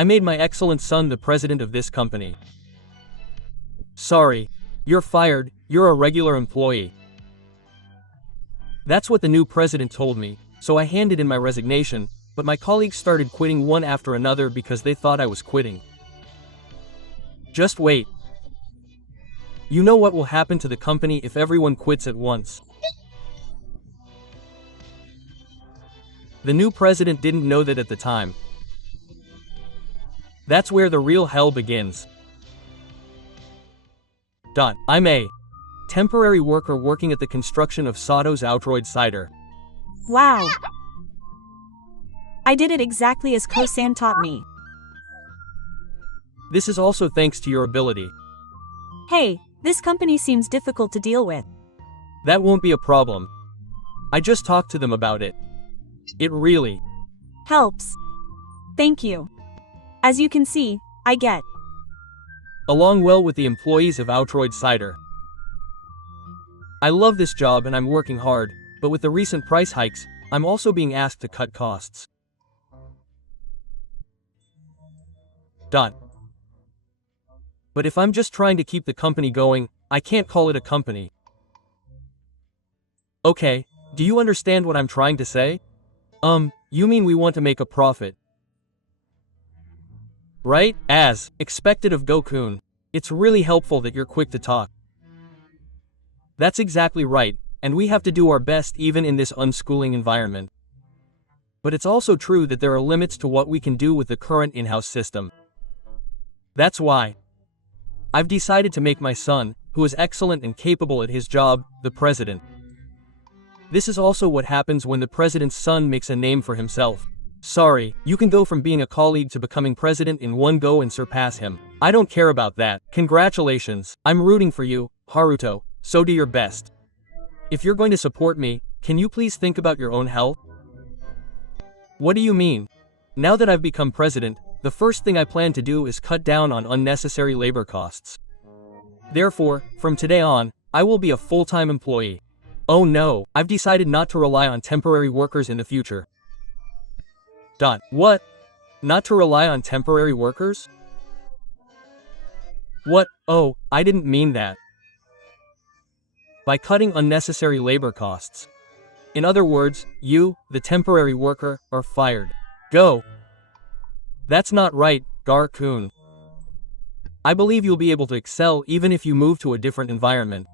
I made my excellent son the president of this company. Sorry. You're fired, you're a regular employee. That's what the new president told me, so I handed in my resignation, but my colleagues started quitting one after another because they thought I was quitting. Just wait. You know what will happen to the company if everyone quits at once. The new president didn't know that at the time. That's where the real hell begins. I'm a temporary worker working at the construction of Sato's Outroid cider. Wow. I did it exactly as Ko-san taught me. This is also thanks to your ability. Hey, this company seems difficult to deal with. That won't be a problem. I just talked to them about it. It really helps. Thank you. As you can see, I get along well with the employees of Outroid Cider. I love this job and I'm working hard, but with the recent price hikes, I'm also being asked to cut costs. But if I'm just trying to keep the company going, I can't call it a company. Okay, do you understand what I'm trying to say? You mean we want to make a profit? Right? As expected of Gokun. It's really helpful that you're quick to talk. That's exactly right, and we have to do our best even in this unschooling environment. But it's also true that there are limits to what we can do with the current in-house system. That's why I've decided to make my son, who is excellent and capable at his job, the president. This is also what happens when the president's son makes a name for himself. Sorry, you can go from being a colleague to becoming president in one go and surpass him. I don't care about that. Congratulations. I'm rooting for you, Haruto, so do your best. If you're going to support me, can you please think about your own health? What do you mean? Now that I've become president, the first thing I plan to do is cut down on unnecessary labor costs. Therefore, from today on, I will be a full-time employee. Oh no, I've decided not to rely on temporary workers in the future. What? Not to rely on temporary workers? What? Oh, I didn't mean that. By cutting unnecessary labor costs. In other words, you, the temporary worker, are fired. Go! That's not right, Gar-kun. I believe you'll be able to excel even if you move to a different environment.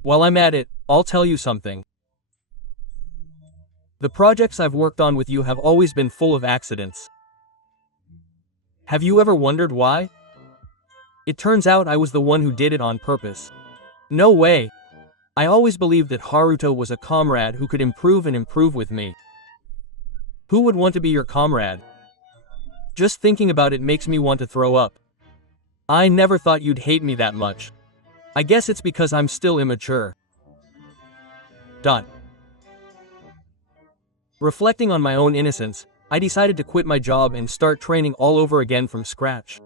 While I'm at it, I'll tell you something. The projects I've worked on with you have always been full of accidents. Have you ever wondered why? It turns out I was the one who did it on purpose. No way! I always believed that Haruto was a comrade who could improve and improve with me. Who would want to be your comrade? Just thinking about it makes me want to throw up. I never thought you'd hate me that much. I guess it's because I'm still immature. Reflecting on my own innocence, I decided to quit my job and start training all over again from scratch.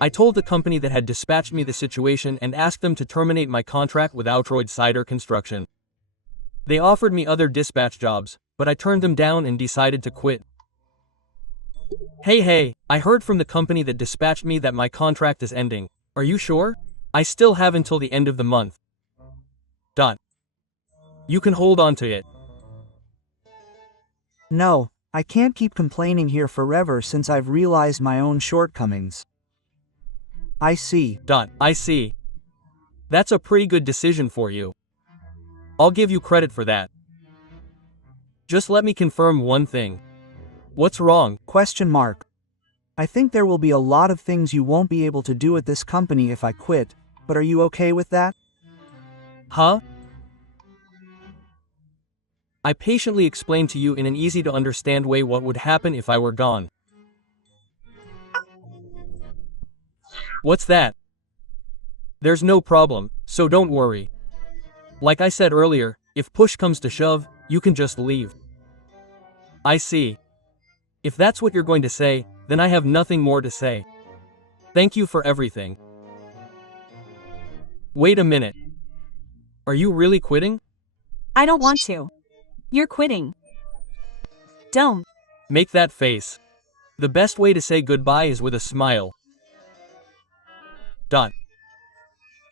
I told the company that had dispatched me the situation and asked them to terminate my contract with Outroid Cider Construction. They offered me other dispatch jobs, but I turned them down and decided to quit. Hey, I heard from the company that dispatched me that my contract is ending. Are you sure? I still have until the end of the month. You can hold on to it. No, I can't keep complaining here forever since I've realized my own shortcomings. I see. I see. That's a pretty good decision for you. I'll give you credit for that. Just let me confirm one thing. What's wrong? Question mark. I think there will be a lot of things you won't be able to do at this company if I quit, but are you okay with that? Huh? I patiently explained to you in an easy-to-understand way what would happen if I were gone. What's that? There's no problem, so don't worry. Like I said earlier, if push comes to shove, you can just leave. I see. If that's what you're going to say, then I have nothing more to say. Thank you for everything. Wait a minute. Are you really quitting? I don't want to. You're quitting. Don't. Make that face. The best way to say goodbye is with a smile.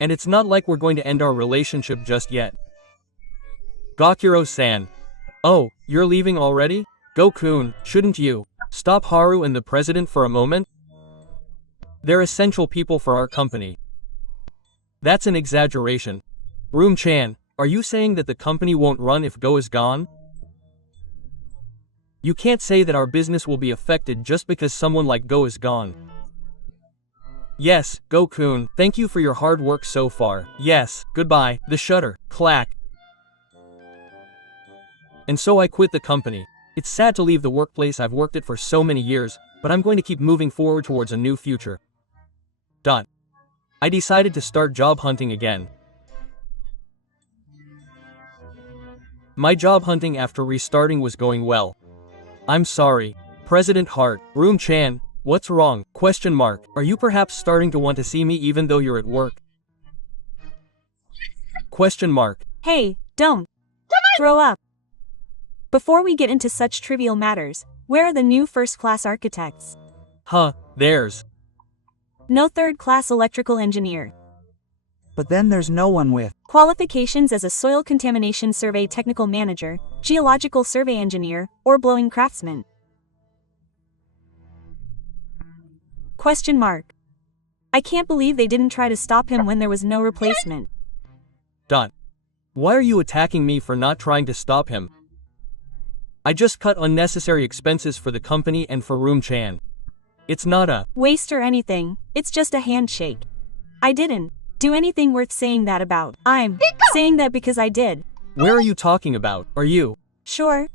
And it's not like we're going to end our relationship just yet. Gakuro-san. Oh, you're leaving already? Go-kun, shouldn't you stop Haru and the president for a moment? They're essential people for our company. That's an exaggeration. Room-chan, are you saying that the company won't run if Go is gone? You can't say that our business will be affected just because someone like Go is gone. Yes, Go-kun, thank you for your hard work so far. Yes, goodbye. The shutter, clack. And so I quit the company. It's sad to leave the workplace I've worked at for so many years, but I'm going to keep moving forward towards a new future. I decided to start job hunting again. My job hunting after restarting was going well. I'm sorry. President Hart. Room-chan, what's wrong? Question mark. Are you perhaps starting to want to see me even though you're at work? Question mark. Hey, don't throw up. Before we get into such trivial matters, where are the new first-class architects? There's No third-class electrical engineer. But then there's no one with Qualifications as a soil contamination survey technical manager, geological survey engineer, or blowing craftsman. Question mark. I can't believe they didn't try to stop him when there was no replacement. Why are you attacking me for not trying to stop him? I just cut unnecessary expenses for the company and for Room-chan. It's not a waste or anything, it's just a handshake. I didn't do anything worth saying that about. I'm saying that because I did. Where are you talking about? Are you sure?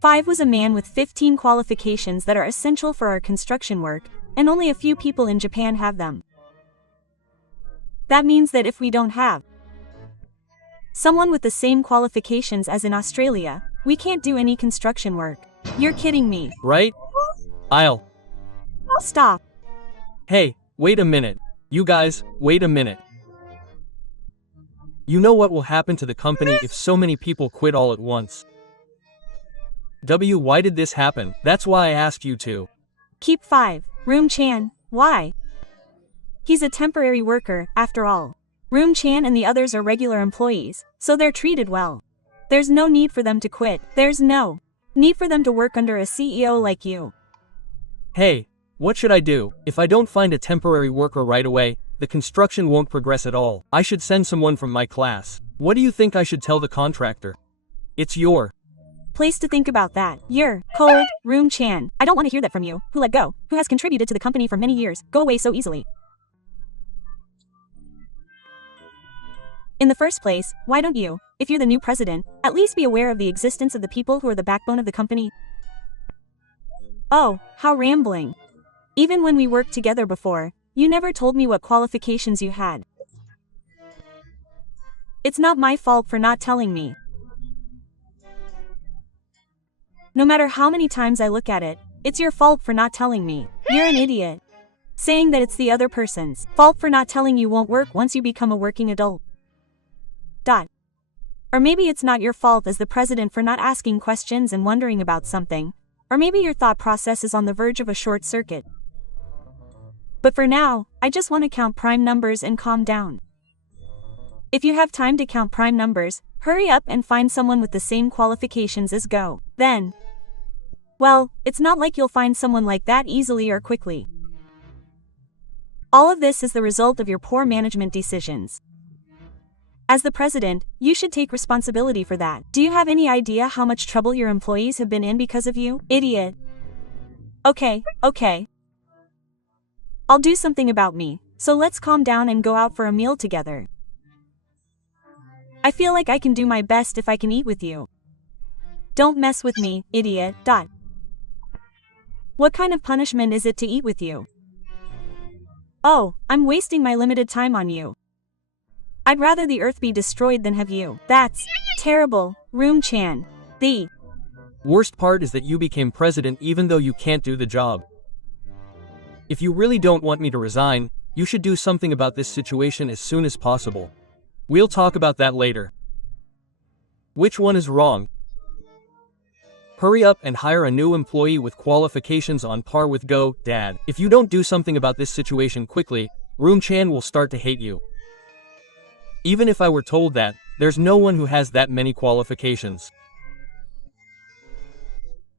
5 was a man with 15 qualifications that are essential for our construction work, and only a few people in Japan have them. That means that if we don't have someone with the same qualifications as in Australia, we can't do any construction work. You're kidding me, right? I'll stop. Hey, wait a minute. You guys, wait a minute. You know what will happen to the company if so many people quit all at once? Why did this happen? That's why I asked you to keep 5. Room-chan, why? He's a temporary worker, after all. Room-chan and the others are regular employees, so they're treated well. There's no need for them to quit. There's no need for them to work under a CEO like you. Hey, what should I do? If I don't find a temporary worker right away, the construction won't progress at all. I should send someone from my class. What do you think I should tell the contractor? It's your place to think about that. You're cold, Room-chan. I don't want to hear that from you, who let go, who has contributed to the company for many years, go away so easily. In the first place, why don't you, if you're the new president, at least be aware of the existence of the people who are the backbone of the company? Oh, how rambling. Even when we worked together before, you never told me what qualifications you had. It's not my fault for not telling me. No matter how many times I look at it, it's your fault for not telling me. You're an idiot. Saying that it's the other person's fault for not telling you won't work once you become a working adult. Or maybe it's not your fault as the president for not asking questions and wondering about something. Or maybe your thought process is on the verge of a short circuit. But for now, I just want to count prime numbers and calm down. If you have time to count prime numbers, hurry up and find someone with the same qualifications as Go. Then, well, it's not like you'll find someone like that easily or quickly. All of this is the result of your poor management decisions. As the president, you should take responsibility for that. Do you have any idea how much trouble your employees have been in because of you? Idiot. Okay. I'll do something about me, so let's calm down and go out for a meal together. I feel like I can do my best if I can eat with you. Don't mess with me, idiot. What kind of punishment is it to eat with you? Oh, I'm wasting my limited time on you. I'd rather the earth be destroyed than have you. That's terrible, Room-chan. The worst part is that you became president even though you can't do the job. If you really don't want me to resign, you should do something about this situation as soon as possible. We'll talk about that later. Which one is wrong? Hurry up and hire a new employee with qualifications on par with Go, Dad. If you don't do something about this situation quickly, Room-chan will start to hate you. Even if I were told that, there's no one who has that many qualifications.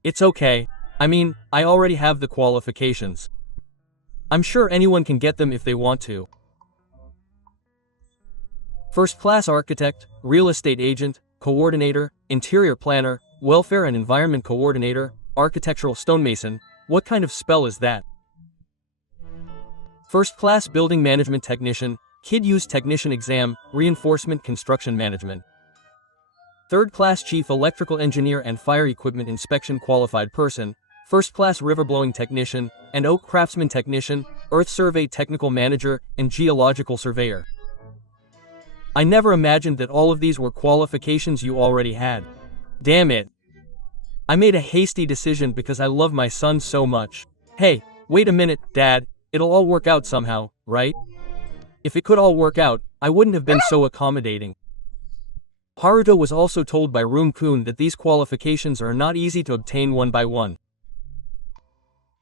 It's okay. I mean, I already have the qualifications. I'm sure anyone can get them if they want to. First-class architect, real estate agent, coordinator, interior planner, welfare and environment coordinator, architectural stonemason, what kind of spell is that? First-class building management technician, kid-use technician exam, reinforcement construction management. Third-class chief electrical engineer and fire equipment inspection qualified person, first-class river-blowing technician, and oak craftsman technician, earth survey technical manager, and geological surveyor. I never imagined that all of these were qualifications you already had. Damn it. I made a hasty decision because I love my son so much. Hey, wait a minute, Dad, it'll all work out somehow, right? If it could all work out, I wouldn't have been so accommodating. Haruto was also told by Room-kun that these qualifications are not easy to obtain one by one.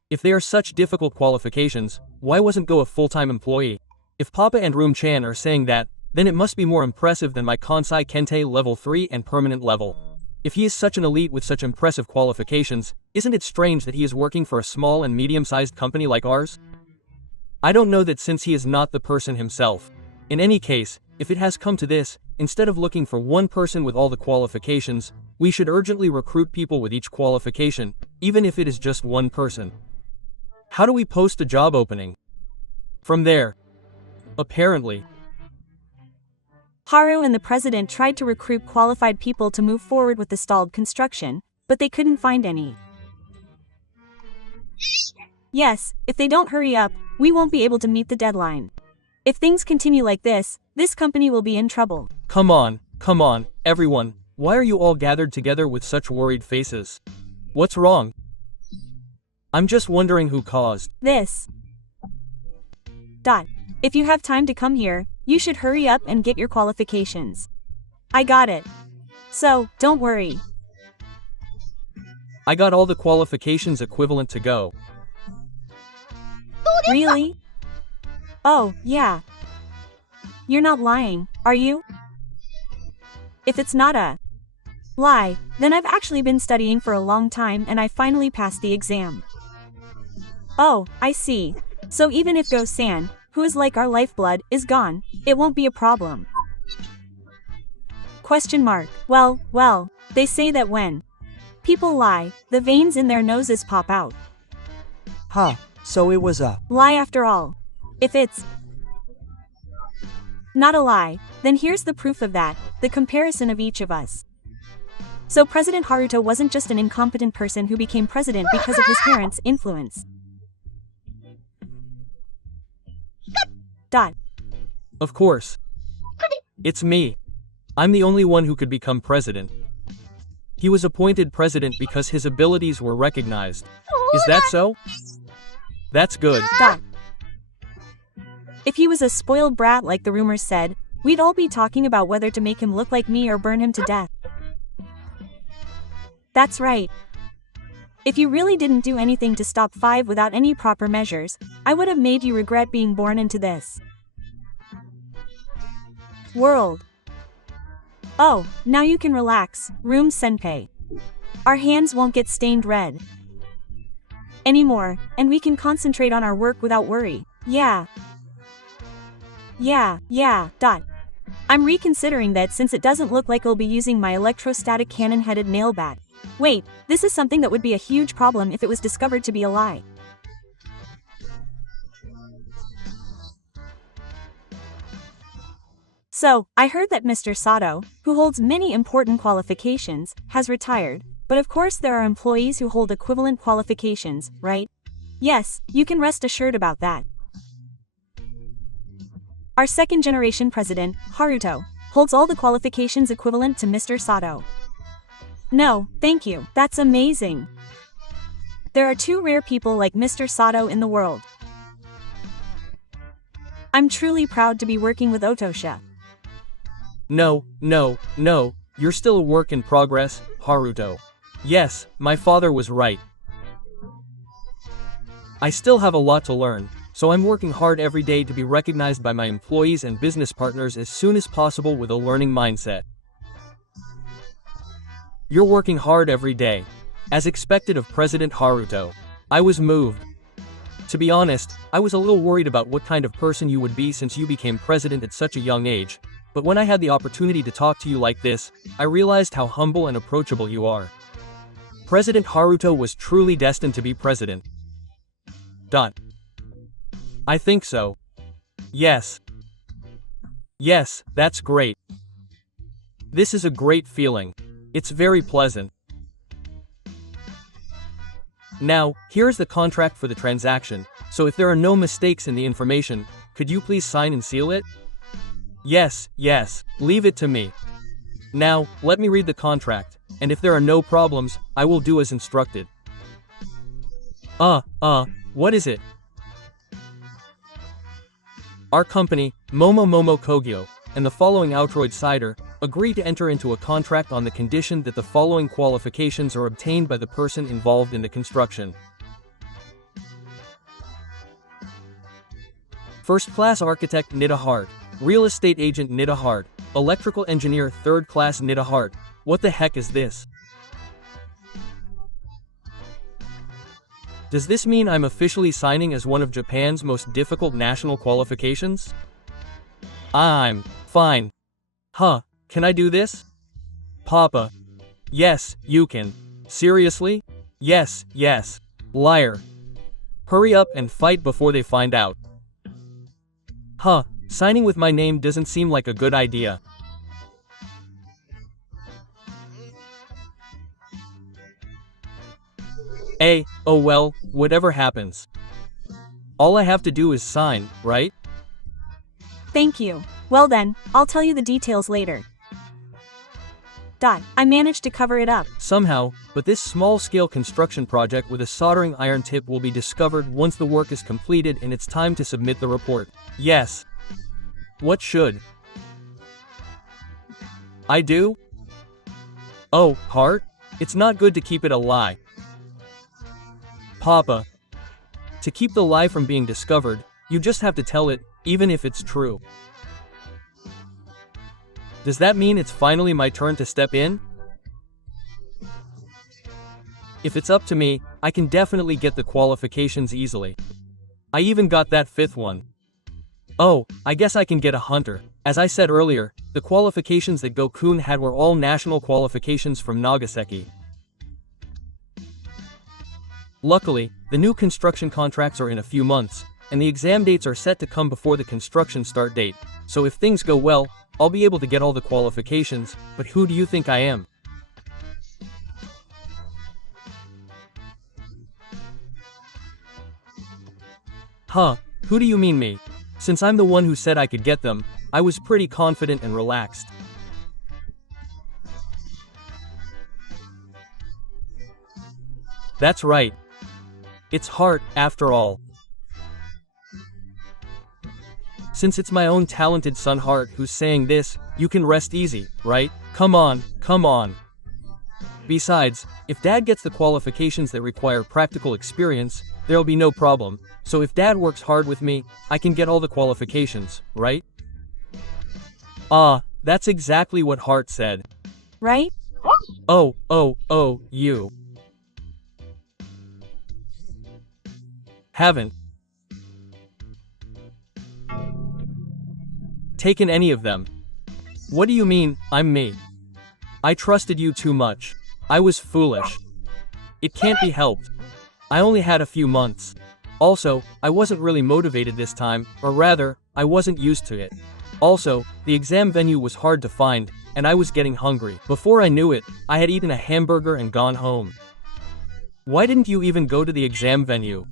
If they are such difficult qualifications, why wasn't Go a full-time employee? If Papa and Room-chan are saying that, then it must be more impressive than my Kansai Kentei level 3 and permanent level. If he is such an elite with such impressive qualifications, isn't it strange that he is working for a small and medium-sized company like ours? I don't know that since he is not the person himself. In any case, if it has come to this, instead of looking for one person with all the qualifications, we should urgently recruit people with each qualification, even if it is just one person. How do we post a job opening? From there. Apparently. Haru and the president tried to recruit qualified people to move forward with the stalled construction, but they couldn't find any. Yes, if they don't hurry up, we won't be able to meet the deadline. If things continue like this company will be in trouble. Come on, everyone, why are you all gathered together with such worried faces? What's wrong? I'm just wondering who caused this. If you have time to come here, you should hurry up and get your qualifications. I got it. So, don't worry. I got all the qualifications equivalent to Go. Really? Oh, yeah. You're not lying, are you? If it's not a lie, then I've actually been studying for a long time and I finally passed the exam. Oh, I see. So even if Go-san, who is like our lifeblood, is gone, it won't be a problem. Question mark. Well, they say that when people lie, the veins in their noses pop out. Huh, so it was a lie after all. If it's not a lie, then here's the proof of that, the comparison of each of us. So President Haruto wasn't just an incompetent person who became president because of his parents' influence. Of course. It's me. I'm the only one who could become president. He was appointed president because his abilities were recognized. Is that so? That's good. If he was a spoiled brat like the rumors said, we'd all be talking about whether to make him look like me or burn him to death. That's right. If you really didn't do anything to stop 5 without any proper measures, I would have made you regret being born into this world. Oh, now you can relax, Room Senpai. Our hands won't get stained red anymore, and we can concentrate on our work without worry. Yeah. I'm reconsidering that since it doesn't look like I'll be using my electrostatic cannon-headed nail bat. Wait, this is something that would be a huge problem if it was discovered to be a lie. So, I heard that Mr. Sato, who holds many important qualifications, has retired, but of course there are employees who hold equivalent qualifications, right? Yes, you can rest assured about that. Our second-generation president, Haruto, holds all the qualifications equivalent to Mr. Sato. No, thank you, that's amazing. There are 2 rare people like Mr. Sato in the world. I'm truly proud to be working with Otosha. No, you're still a work in progress, Haruto. Yes, my father was right. I still have a lot to learn, so I'm working hard every day to be recognized by my employees and business partners as soon as possible with a learning mindset. You're working hard every day. As expected of President Haruto. I was moved. To be honest, I was a little worried about what kind of person you would be since you became president at such a young age, but when I had the opportunity to talk to you like this, I realized how humble and approachable you are. President Haruto was truly destined to be president. I think so. Yes. Yes, that's great. This is a great feeling. It's very pleasant. Now, here's the contract for the transaction, so if there are no mistakes in the information, could you please sign and seal it? Yes, leave it to me. Now, let me read the contract, and if there are no problems, I will do as instructed. What is it? Our company, Momo Kogyo, and the following Outroid Cider, agree to enter into a contract on the condition that the following qualifications are obtained by the person involved in the construction. First-class architect Nita Hart, real estate agent Nita Hart, electrical engineer third-class Nita Hart. What the heck is this? Does this mean I'm officially signing as one of Japan's most difficult national qualifications? I'm fine. Can I do this? Papa. Yes, you can. Seriously? Yes. Liar. Hurry up and fight before they find out. Signing with my name doesn't seem like a good idea. Oh well, whatever happens. All I have to do is sign, right? Thank you. Well then, I'll tell you the details later. I managed to cover it up. Somehow, but this small-scale construction project with a soldering iron tip will be discovered once the work is completed and it's time to submit the report. Yes. What should I do? Oh, Hart? It's not good to keep it a lie. Papa. To keep the lie from being discovered, you just have to tell it, even if it's true. Does that mean it's finally my turn to step in? If it's up to me, I can definitely get the qualifications easily. I even got that 5th one. Oh, I guess I can get a hunter. As I said earlier, the qualifications that Gokun had were all national qualifications from Nagasaki. Luckily, the new construction contracts are in a few months, and the exam dates are set to come before the construction start date, so if things go well, I'll be able to get all the qualifications, but who do you think I am? Who do you mean me? Since I'm the one who said I could get them, I was pretty confident and relaxed. That's right. It's Hart, after all. Since it's my own talented son Hart who's saying this, you can rest easy, right? Come on. Besides, if Dad gets the qualifications that require practical experience, there'll be no problem, so if Dad works hard with me, I can get all the qualifications, right? That's exactly what Hart said. Right? You haven't taken any of them. What do you mean, I'm me? I trusted you too much. I was foolish. It can't be helped. I only had a few months. Also, I wasn't really motivated this time, or rather, I wasn't used to it. Also, the exam venue was hard to find, and I was getting hungry. Before I knew it, I had eaten a hamburger and gone home. Why didn't you even go to the exam venue?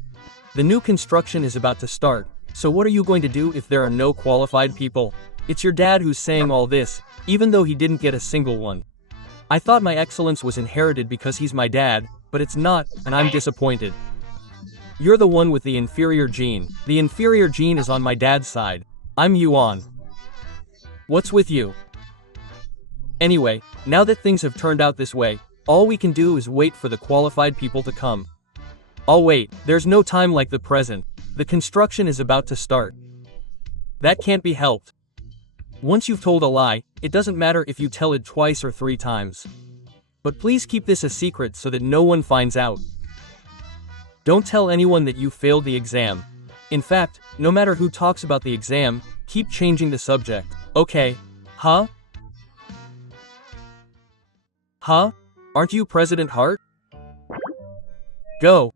The new construction is about to start, so what are you going to do if there are no qualified people? It's your dad who's saying all this, even though he didn't get a single one. I thought my excellence was inherited because he's my dad, but it's not, and I'm disappointed. You're the one with the inferior gene. The inferior gene is on my dad's side. I'm Yuan. What's with you? Anyway, now that things have turned out this way, All we can do is wait for the qualified people to come. I'll wait. There's no time like the present. The construction is about to start. That can't be helped. Once you've told a lie, it doesn't matter if you tell it twice or 3 times. But please keep this a secret so that no one finds out. Don't tell anyone that you failed the exam. In fact, no matter who talks about the exam, keep changing the subject. Okay. Huh? Huh? Aren't you President Hart? Go.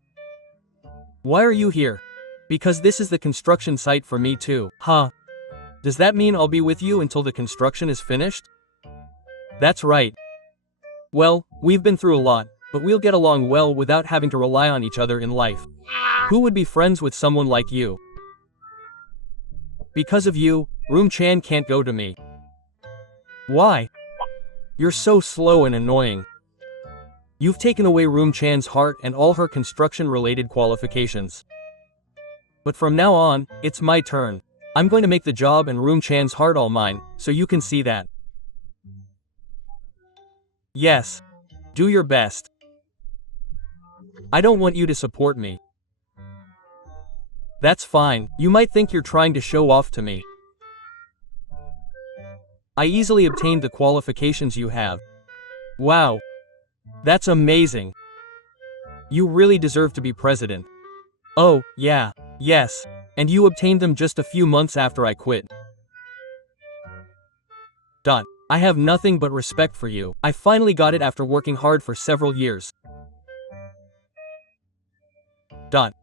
Why are you here? Because this is the construction site for me too. Huh? Does that mean I'll be with you until the construction is finished? That's right. Well, we've been through a lot, but we'll get along well without having to rely on each other in life. Who would be friends with someone like you? Because of you, Room-chan can't go to me. Why? You're so slow and annoying. You've taken away Room-chan's heart and all her construction-related qualifications. But from now on, it's my turn. I'm going to make the job and Room-chan's heart all mine, so you can see that. Yes. Do your best. I don't want you to support me. That's fine. You might think you're trying to show off to me. I easily obtained the qualifications you have. Wow. That's amazing. You really deserve to be president. Oh, yeah. Yes. And you obtained them just a few months after I quit. I have nothing but respect for you. I finally got it after working hard for several years.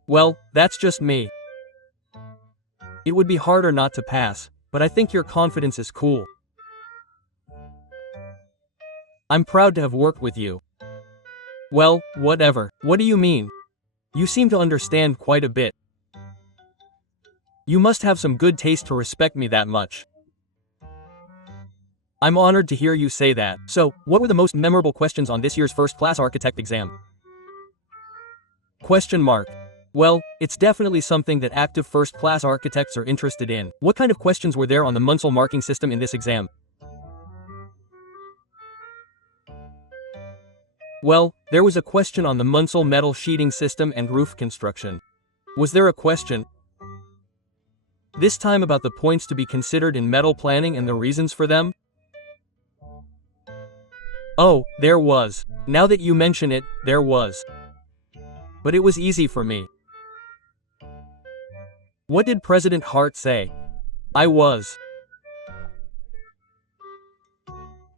Well, that's just me. It would be harder not to pass, but I think your confidence is cool. I'm proud to have worked with you. Well, whatever. What do you mean? You seem to understand quite a bit. You must have some good taste to respect me that much. I'm honored to hear you say that. So, what were the most memorable questions on this year's first-class architect exam? Question mark. Well, it's definitely something that active first-class architects are interested in. What kind of questions were there on the Munsell marking system in this exam? Well, there was a question on the Munsell metal sheeting system and roof construction. Was there a question this time about the points to be considered in metal planning and the reasons for them? Oh, there was. Now that you mention it, there was. But it was easy for me. What did President Hart say? I was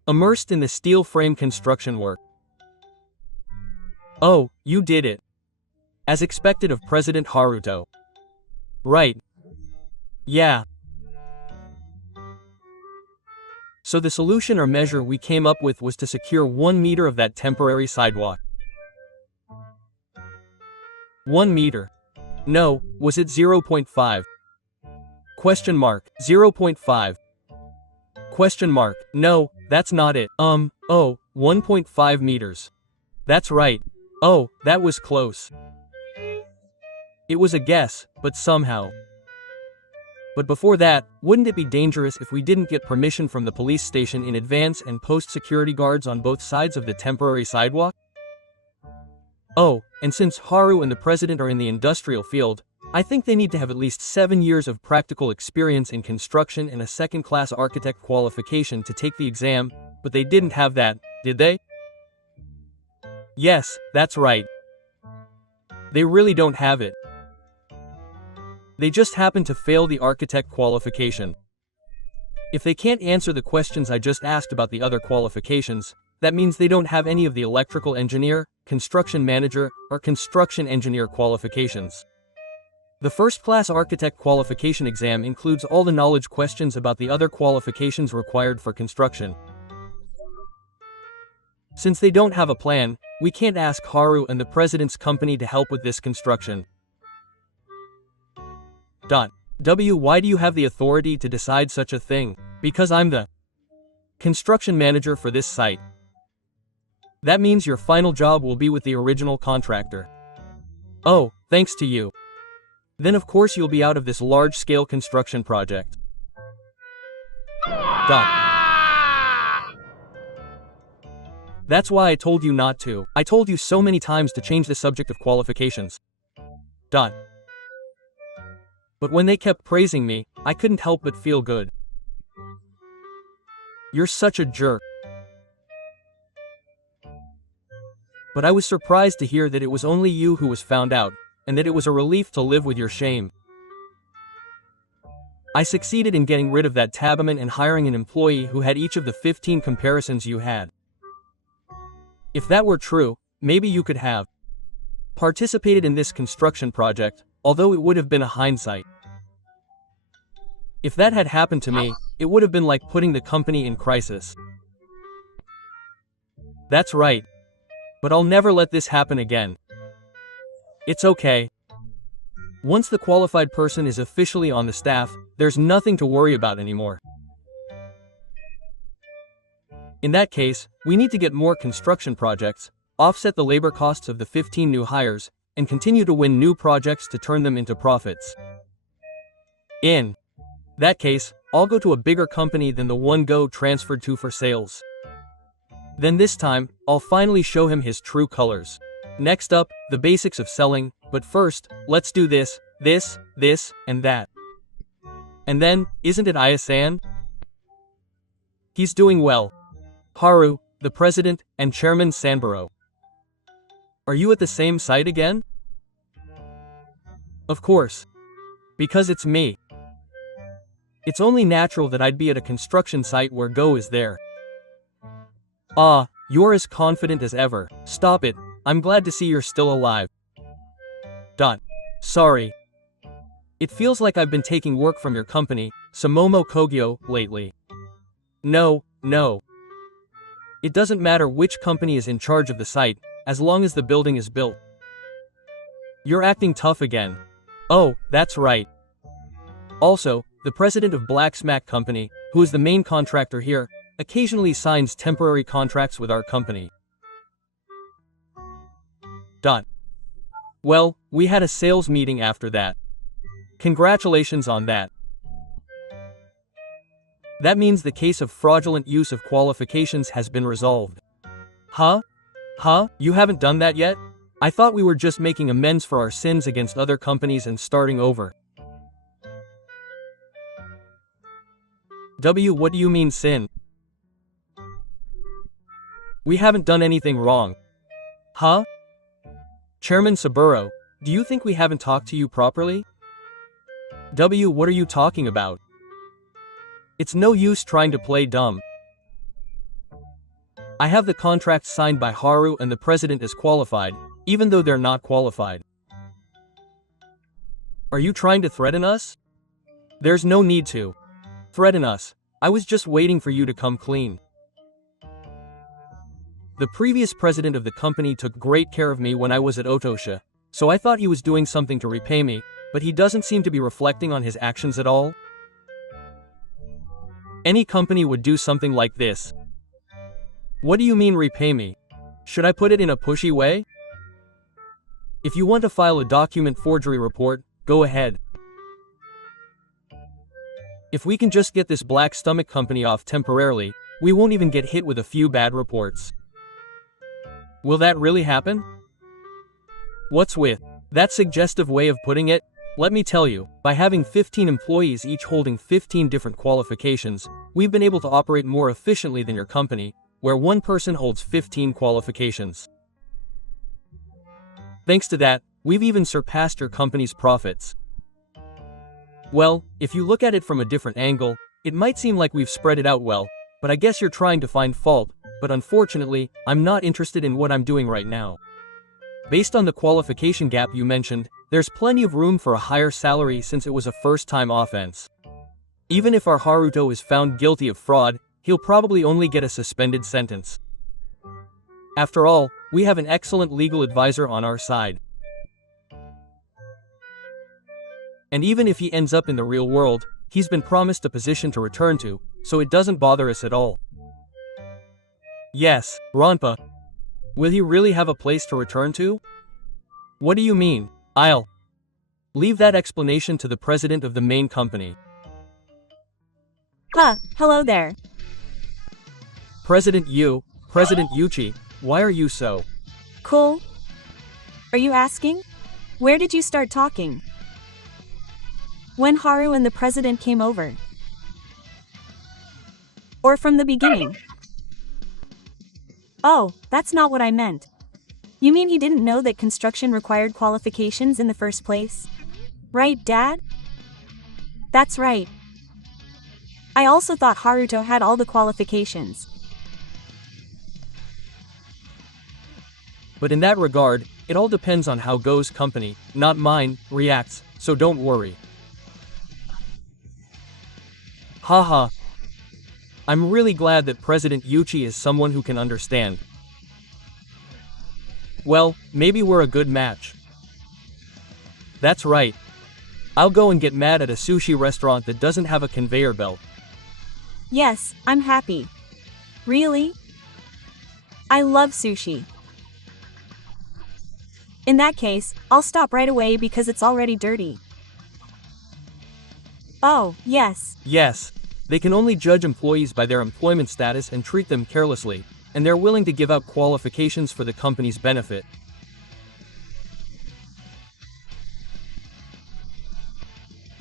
immersed in the steel frame construction work. Oh, you did it. As expected of President Haruto. Right. Yeah. So the solution or measure we came up with was to secure 1 meter of that temporary sidewalk. 1 meter. No, was it 0.5? Question mark. 0.5. Question mark. No, that's not it. 1.5 meters. That's right. Oh, that was close. It was a guess, but somehow. But before that, wouldn't it be dangerous if we didn't get permission from the police station in advance and post security guards on both sides of the temporary sidewalk? Oh, and since Haru and the president are in the industrial field, I think they need to have at least 7 years of practical experience in construction and a second-class architect qualification to take the exam, but they didn't have that, did they? Yes, that's right. They really don't have it. They just happen to fail the architect qualification. If they can't answer the questions I just asked about the other qualifications, that means they don't have any of the electrical engineer, construction manager, or construction engineer qualifications. The first-class architect qualification exam includes all the knowledge questions about the other qualifications required for construction. Since they don't have a plan, we can't ask Haru and the president's company to help with this construction. Why do you have the authority to decide such a thing? Because I'm the construction manager for this site. That means your final job will be with the original contractor. Oh, thanks to you. Then of course you'll be out of this large-scale construction project. That's why I told you not to. I told you so many times to change the subject of qualifications. But when they kept praising me, I couldn't help but feel good. You're such a jerk. But I was surprised to hear that it was only you who was found out, and that it was a relief to live with your shame. I succeeded in getting rid of that tabman and hiring an employee who had each of the 15 comparisons you had. If that were true, maybe you could have participated in this construction project, although it would have been a hindsight. If that had happened to me, it would have been like putting the company in crisis. That's right. But I'll never let this happen again. It's okay. Once the qualified person is officially on the staff, there's nothing to worry about anymore. In that case, we need to get more construction projects, offset the labor costs of the 15 new hires, and continue to win new projects to turn them into profits. In that case, I'll go to a bigger company than the one Go transferred to for sales. Then this time, I'll finally show him his true colors. Next up, the basics of selling, but first, let's do this, and that. And then, isn't it Aya-san? He's doing well. Haru, the president, and Chairman Sanburo. Are you at the same site again? Of course. Because it's me. It's only natural that I'd be at a construction site where Go is there. Ah, you're as confident as ever. Stop it. I'm glad to see you're still alive. Sorry. It feels like I've been taking work from your company, Sumomo Kogyo, lately. No. It doesn't matter which company is in charge of the site, as long as the building is built. You're acting tough again. Oh, that's right. Also, the president of Black Smack Company, who is the main contractor here, occasionally signs temporary contracts with our company. Well, we had a sales meeting after that. Congratulations on that. That means the case of fraudulent use of qualifications has been resolved. Huh? You haven't done that yet? I thought we were just making amends for our sins against other companies and starting over. What do you mean sin? We haven't done anything wrong. Huh? Chairman Saburo, do you think we haven't talked to you properly? What are you talking about? It's no use trying to play dumb. I have the contract signed by Haru and the president is qualified, even though they're not qualified. Are you trying to threaten us? There's no need to threaten us. I was just waiting for you to come clean. The previous president of the company took great care of me when I was at Otosha, so I thought he was doing something to repay me, but he doesn't seem to be reflecting on his actions at all. Any company would do something like this. What do you mean repay me? Should I put it in a pushy way? If you want to file a document forgery report, go ahead. If we can just get this Black Stomach Company off temporarily, we won't even get hit with a few bad reports. Will that really happen? What's with that suggestive way of putting it? Let me tell you, by having 15 employees each holding 15 different qualifications, we've been able to operate more efficiently than your company, where one person holds 15 qualifications. Thanks to that, we've even surpassed your company's profits. Well, if you look at it from a different angle, it might seem like we've spread it out well, but I guess you're trying to find fault, but unfortunately, I'm not interested in what I'm doing right now. Based on the qualification gap you mentioned, there's plenty of room for a higher salary since it was a first-time offense. Even if our Haruto is found guilty of fraud, he'll probably only get a suspended sentence. After all, we have an excellent legal advisor on our side. And even if he ends up in the real world, he's been promised a position to return to, so it doesn't bother us at all. Yes, Ronpa. Will he really have a place to return to? What do you mean? I'll leave that explanation to the president of the main company. Hello there. President Yuchi, Why are you so cool? Are you asking? Where did you start talking? When Haru and the president came over? Or from the beginning? Oh, that's not what I meant. You mean he didn't know that construction required qualifications in the first place? Right, Dad? That's right. I also thought Haruto had all the qualifications. But in that regard, it all depends on how Go's company, not mine, reacts, so don't worry. Haha. I'm really glad that President Yuchi is someone who can understand. Well, maybe we're a good match. That's right. I'll go and get mad at a sushi restaurant that doesn't have a conveyor belt. Yes, I'm happy. Really? I love sushi. In that case, I'll stop right away because it's already dirty. Oh, yes. Yes. They can only judge employees by their employment status and treat them carelessly, and they're willing to give out qualifications for the company's benefit.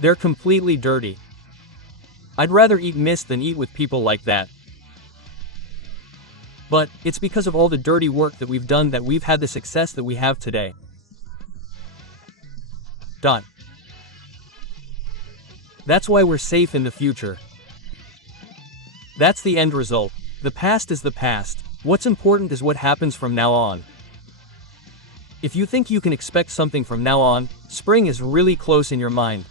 They're completely dirty. I'd rather eat mist than eat with people like that. But, it's because of all the dirty work that we've done that we've had the success that we have today. That's why we're safe in the future. That's the end result. The past is the past. What's important is what happens from now on. If you think you can expect something from now on, spring is really close in your mind.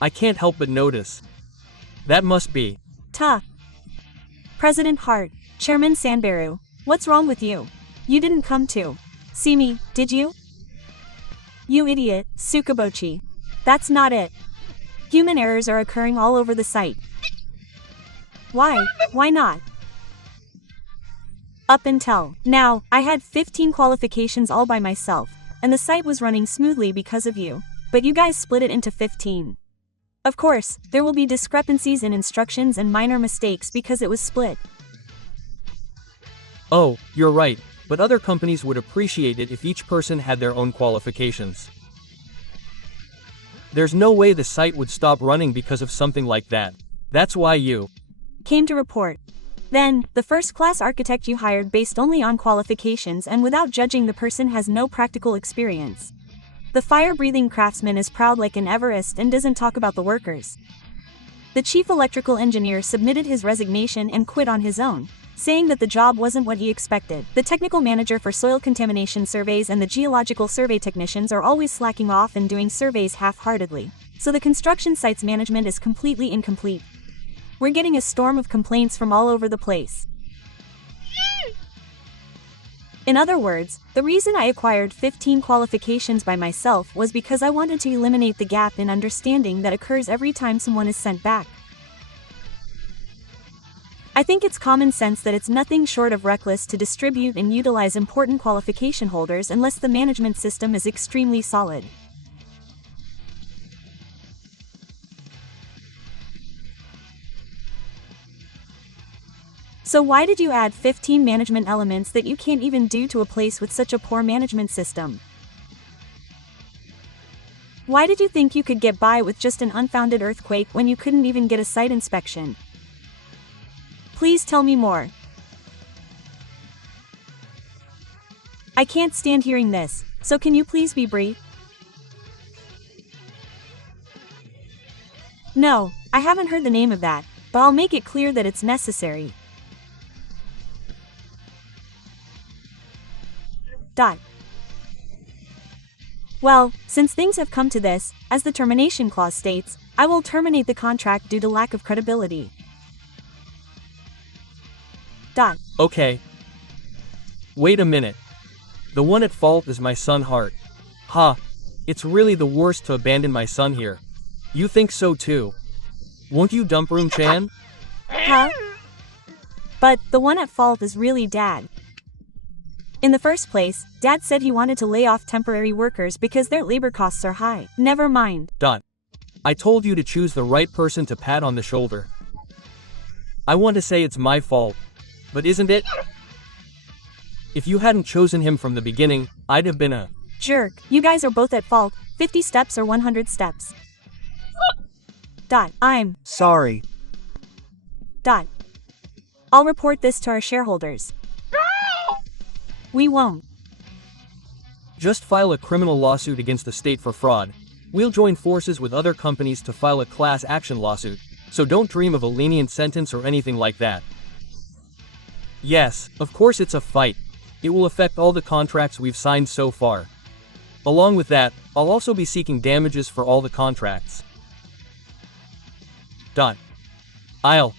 I can't help but notice. That must be. President Hart, Chairman Sanbaru, what's wrong with you? You didn't come to see me, did you? You idiot, Tsukubochi. That's not it. Human errors are occurring all over the site. Why? Why not? Up until now, I had 15 qualifications all by myself, and the site was running smoothly because of you, but you guys split it into 15. Of course, there will be discrepancies in instructions and minor mistakes because it was split. Oh, you're right, but other companies would appreciate it if each person had their own qualifications. There's no way the site would stop running because of something like that. That's why you came to report. Then, the first-class architect you hired based only on qualifications and without judging the person has no practical experience. The fire-breathing craftsman is proud like an Everest and doesn't talk about the workers. The chief electrical engineer submitted his resignation and quit on his own, saying that the job wasn't what he expected. The technical manager for soil contamination surveys and the geological survey technicians are always slacking off and doing surveys half-heartedly, so the construction site's management is completely incomplete. We're getting a storm of complaints from all over the place. In other words, the reason I acquired 15 qualifications by myself was because I wanted to eliminate the gap in understanding that occurs every time someone is sent back. I think it's common sense that it's nothing short of reckless to distribute and utilize important qualification holders unless the management system is extremely solid. So why did you add 15 management elements that you can't even do to a place with such a poor management system? Why did you think you could get by with just an unfounded earthquake when you couldn't even get a site inspection? Please tell me more. I can't stand hearing this, so can you please be brief? No, I haven't heard the name of that, but I'll make it clear that it's necessary. Well, since things have come to this, as the termination clause states, I will terminate the contract due to lack of credibility. Okay. Wait a minute. The one at fault is my son Hart. Ha. It's really the worst to abandon my son here. You think so too? Won't you dump Room-chan? Huh? But the one at fault is really Dad. In the first place, Dad said he wanted to lay off temporary workers because their labor costs are high. Never mind. I told you to choose the right person to pat on the shoulder. I want to say it's my fault. But isn't it? If you hadn't chosen him from the beginning, I'd have been a jerk. You guys are both at fault, 50 steps or 100 steps. I'm Sorry. I'll report this to our shareholders. We won't. Just file a criminal lawsuit against the state for fraud. We'll join forces with other companies to file a class action lawsuit, so don't dream of a lenient sentence or anything like that. Yes, of course it's a fight. It will affect all the contracts we've signed so far. Along with that, I'll also be seeking damages for all the contracts. I'll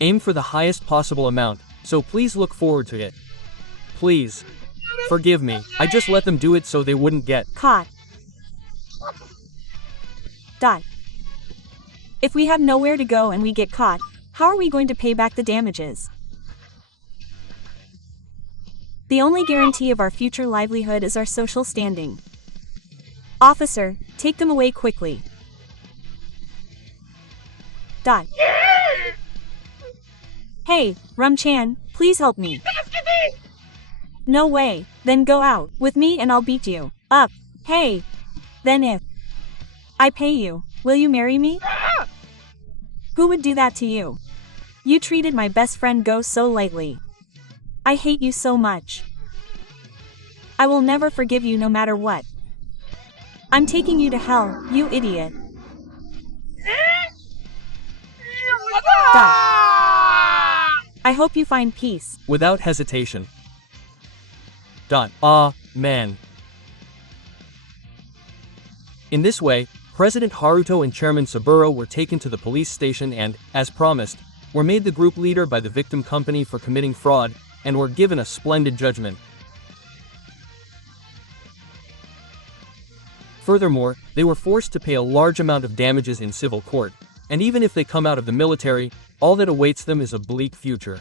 aim for the highest possible amount, so please look forward to it. Please. Forgive me, I just let them do it so they wouldn't get caught. If we have nowhere to go and we get caught, how are we going to pay back the damages? The only guarantee of our future livelihood is our social standing. Officer, take them away quickly. Hey, Rum-chan, please help me. No way, then go out with me and I'll beat you up. Hey, then if I pay you, will you marry me? Who would do that to you? You treated my best friend Go so lightly. I hate you so much. I will never forgive you no matter what. I'm taking you to hell, you idiot. I hope you find peace. without hesitation. Man. In this way, President Haruto and Chairman Saburo were taken to the police station and, as promised, were made the group leader by the victim company for committing fraud, and were given a splendid judgment. Furthermore, they were forced to pay a large amount of damages in civil court, and even if they come out of the military, all that awaits them is a bleak future.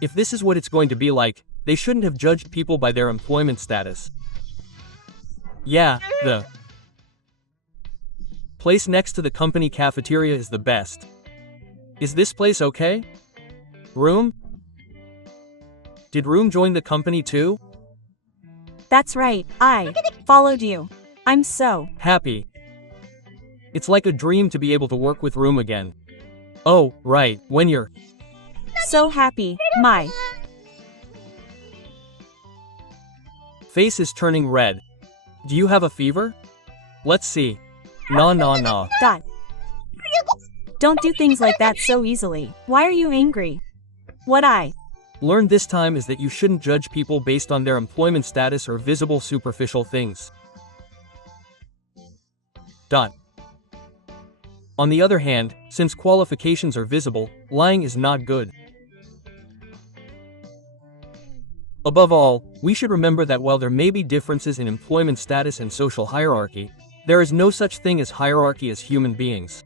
If this is what it's going to be like, they shouldn't have judged people by their employment status. Yeah, the place next to the company cafeteria is the best. Is this place okay? Room? Did Room join the company too? That's right, I followed you. I'm so happy. It's like a dream to be able to work with Room again. Oh, right, when you're so happy, my face is turning red. Do you have a fever? Let's see. Nah. Don't do things like that so easily. Why are you angry? What I learned this time is that you shouldn't judge people based on their employment status or visible superficial things. On the other hand, since qualifications are visible, lying is not good. Above all, we should remember that while there may be differences in employment status and social hierarchy, there is no such thing as hierarchy as human beings.